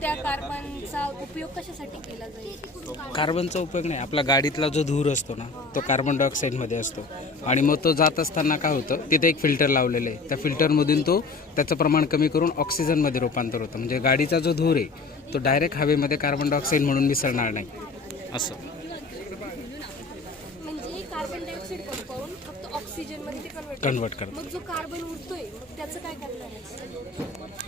त्या कार्बनचा उपयोग कशासाठी केला जाईल? कार्बनचा उपयोग नाही, आपला गाडीतला जो धूर असतो ना तो कार्बन डायऑक्साईडमध्ये असतो आणि मग तो जात असताना काय होतं, तिथे एक फिल्टर लावलेलं आहे, त्या फिल्टरमधून तो त्याचं प्रमाण कमी करून ऑक्सिजनमध्ये रूपांतर होतं. म्हणजे गाडीचा जो धूर आहे तो डायरेक्ट हवेमध्ये कार्बन डायऑक्साईड म्हणून मिसळणार नाही असं. म्हणजे कार्बन डायऑक्साईड पाहून फक्त ऑक्सिजन मध्ये कन्वर्ट करतो. मग जो कार्बन उरतोय मग त्याचं काय करणार आहे?